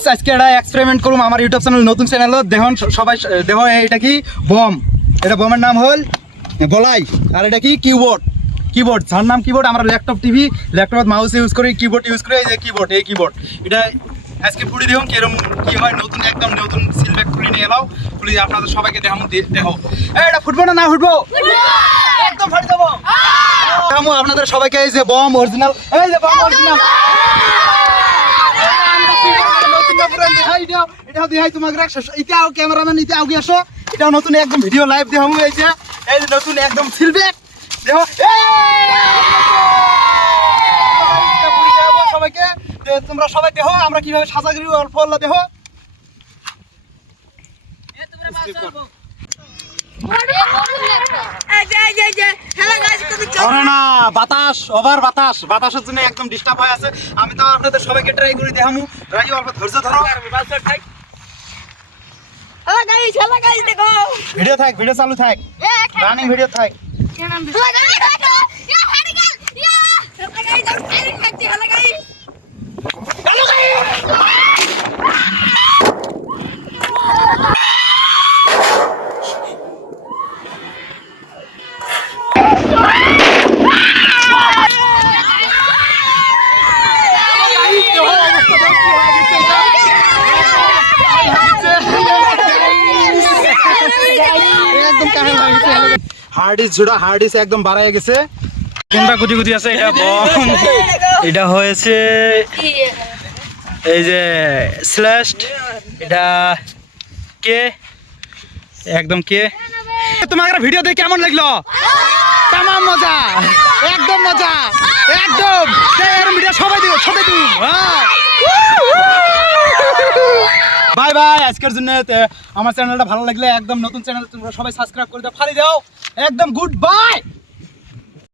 Guys আজকে একটা experiment করুম আমার ইউটিউব চ্যানেল নতুন চ্যানেল দেখুন সবাই দেখো এটা কি বম এটা বমের নাম হল বলাই আর এটা কি কিবোর্ড যার নাম কিবোর্ড আমরা laptop TV laptop mouse use করি কিবোর্ড ইউজ করি এই যে কিবোর্ড এটা আজকে পুরি দেখুন কিরকম কি হয় নতুন একদম নতুন সিলব্যাক খুলে নিয়ে এলাও খুলে আপনাদের সবাইকে দেখাবো দেখো এটা ফুটবো না ফুটবো একদম ফাটি দেবো দেখাবো আপনাদের সবাইকে এই যে বম অরিজিনাল এই যে বম অরিজিনাল এটা দেখাই তোমাকে এটাও ক্যামেরাম্যান নিতে আগে আসো এটাও নতুন একদম ভিডিও লাইভ দেখাবো এই যে নতুন একদম সিলব্যাক দেখো সবাইকে তোমরা সবাই দেখো আমরা কিভাবে সাজা করি অল্প অল্প দেখো বাতাসের জন্য একদম ডিস্টার্ব হয়ে আছে আমি তো আপনাদের সবাইকে ট্রাই করে দেখামু রাজি অল্প ধৈর্য ধরো ভিডিও চালু থাক রানিং ভিডিও থাক হার্ডিস একদম বাড়ায় গেছে কোনটা গুটি আছে এটা বম এটা হয়েছে এই যে স্ল্যাশড এটা কে একদম কে তোমার ভিডিও দেখে কেমন লাগলো তামাম মজা একদম ভিডিও সবাই দিও বাই বাই আজকের জন্য আমার চ্যানেলটা ভালো লাগলে একদম নতুন চ্যানেল তোমরা সবাই সাবস্ক্রাইব করে দাও ফালি দাও একদম গুড বাই।